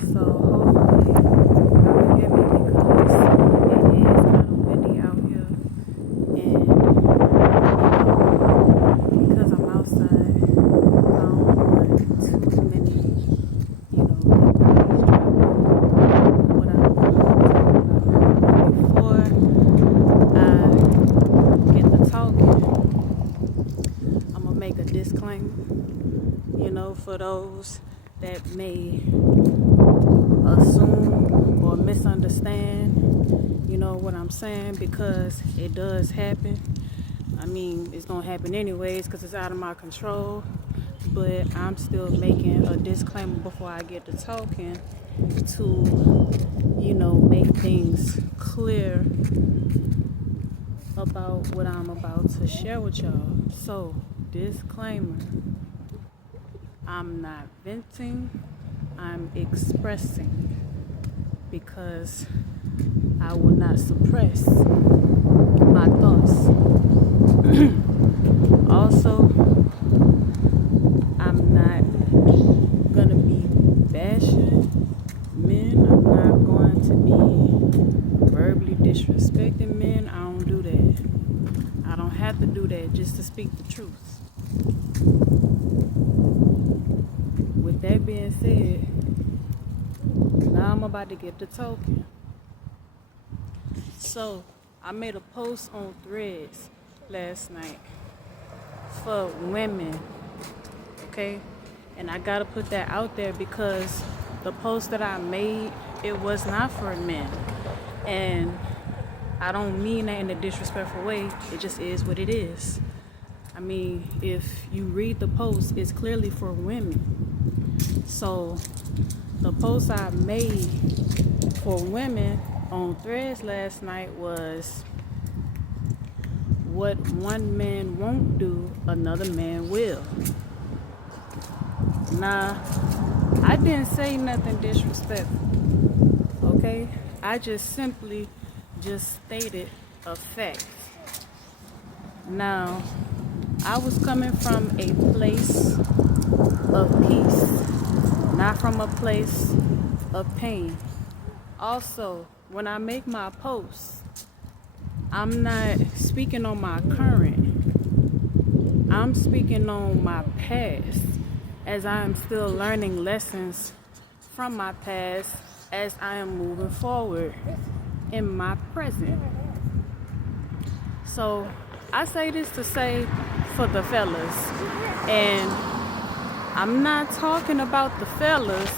So hopefully y'all can hear me because it is kind of windy out here, and because I'm outside, I don't want too many, people eavesdropping on what I'm talking about. Before I get to talking, I'm gonna make a disclaimer, for those that may assume or misunderstand, what I'm saying, because it does happen. I mean, it's gonna happen anyways because it's out of my control, but I'm still making a disclaimer before I get to talking to, make things clear about what I'm about to share with y'all. So, disclaimer. I'm not venting, I'm expressing, because I will not suppress my thoughts. Also, I'm not gonna be bashing men. I'm not going to be verbally disrespecting men. I don't do that. I don't have to do that just to speak the truth. With that being said, now I'm about to get to talking. So, I made a post on Threads last night for women, okay? And I gotta put that out there because the post that I made, it was not for men. And I don't mean that in a disrespectful way, it just is what it is. I mean, if you read the post, it's clearly for women. So, the post I made for women on Threads last night was, what one man won't do, another man will. Nah, I didn't say nothing disrespectful, okay? I just simply stated a fact. Now, I was coming from a place of peace, not from a place of pain. Also, when I make my posts, I'm not speaking on my current. I'm speaking on my past, as I am still learning lessons from my past as I am moving forward in my present. So, I say this to say for the fellas, and I'm not talking about the fellas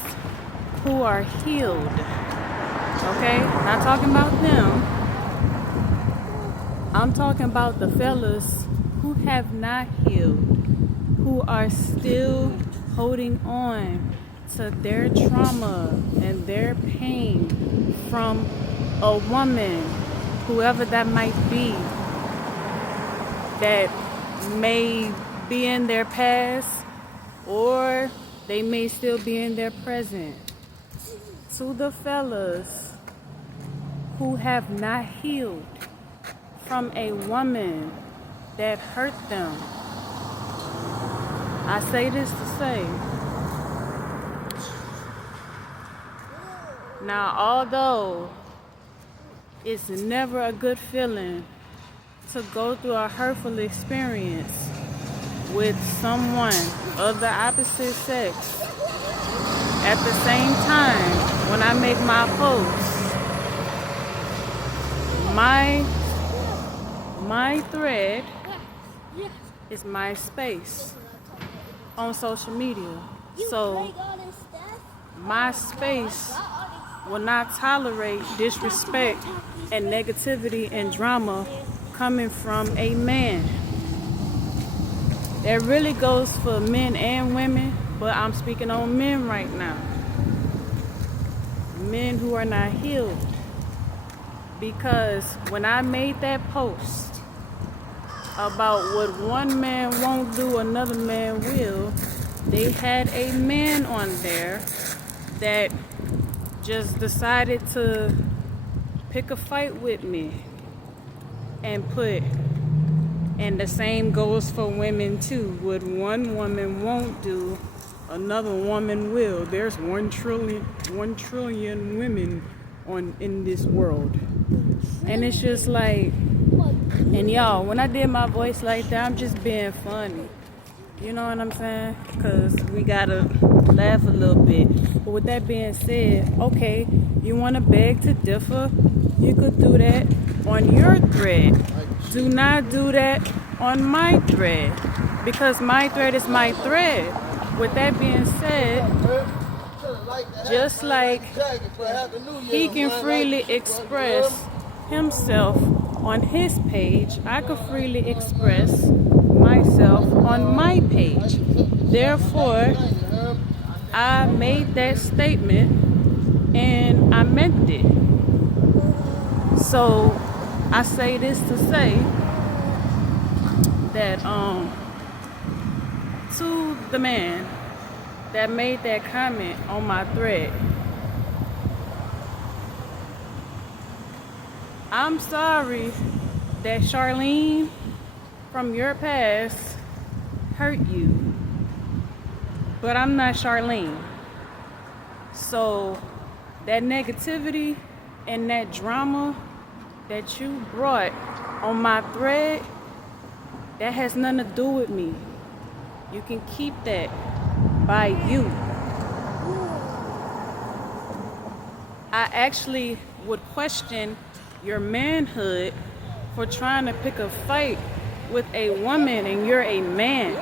who are healed, okay? Not talking about them. I'm talking about the fellas who have not healed, who are still holding on to their trauma and their pain from a woman, whoever that might be, that may be in their past or they may still be in their present. To the fellas who have not healed from a woman that hurt them, I say this to say, now although it's never a good feeling to go through a hurtful experience with someone of the opposite sex, at the same time, when I make my posts, my thread is my space on social media. So my space will not tolerate disrespect and negativity and drama coming from a man. That really goes for men and women, but I'm speaking on men right now. Men who are not healed. Because when I made that post about what one man won't do, another man will, they had a man on there that just decided to pick a fight with me and put, and the same goes for women too. What one woman won't do, another woman will. There's 1 trillion women in this world. And it's just like, and y'all, when I did my voice like that, I'm just being funny. You know what I'm saying? Because we gotta laugh a little bit. But with that being said, okay, you want to beg to differ, you could do that on your thread. Do not do that on my thread, because my thread is my thread. With that being said, just like he can freely express himself on his page, I could freely express myself on my page. Therefore, I made that statement and I meant it. So I say this to say that to the man that made that comment on my thread, I'm sorry that Charlene from your past hurt you, but I'm not Charlene. So that negativity and that drama that you brought on my thread, that has nothing to do with me. You can keep that by you. I actually would question your manhood for trying to pick a fight with a woman and you're a man.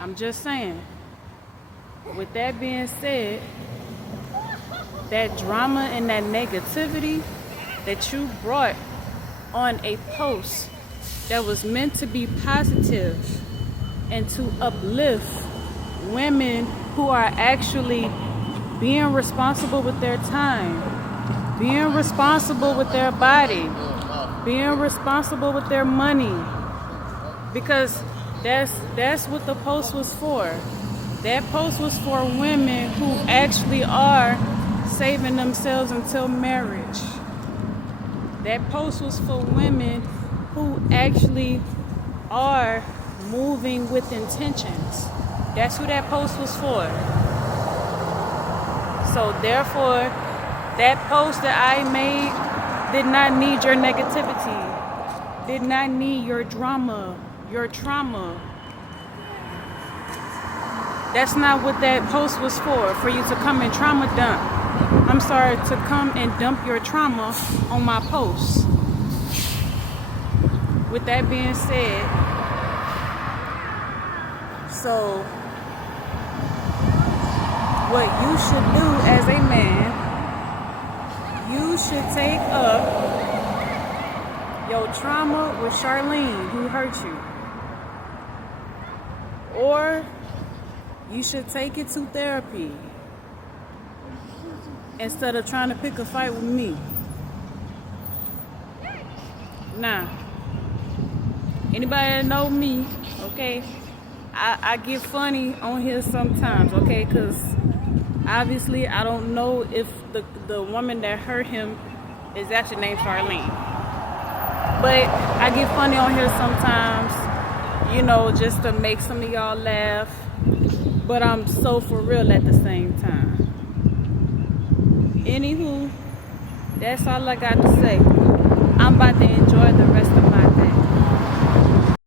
I'm just saying. With that being said, that drama and that negativity that you brought on a post that was meant to be positive and to uplift women who are actually being responsible with their time, being responsible with their body, being responsible with their money, because that's what the post was for. That post was for women who actually are saving themselves until marriage. That post was for women who actually are moving with intentions. That's who that post was for. So therefore, that post that I made did not need your negativity, did not need your drama, your trauma. That's not what that post was for you to come and trauma dump. I'm sorry, to come and dump your trauma on my post. With that being said, so what you should do as a man, you should take up your trauma with Charlene, who hurt you. Or you should take it to therapy instead of trying to pick a fight with me. Now, anybody that know me, okay, I get funny on here sometimes, okay, because obviously I don't know if the woman that hurt him is actually named Charlene. But I get funny on here sometimes, you know, just to make some of y'all laugh. But I'm so for real at the same time. Anywho, that's all I got to say. I'm about to enjoy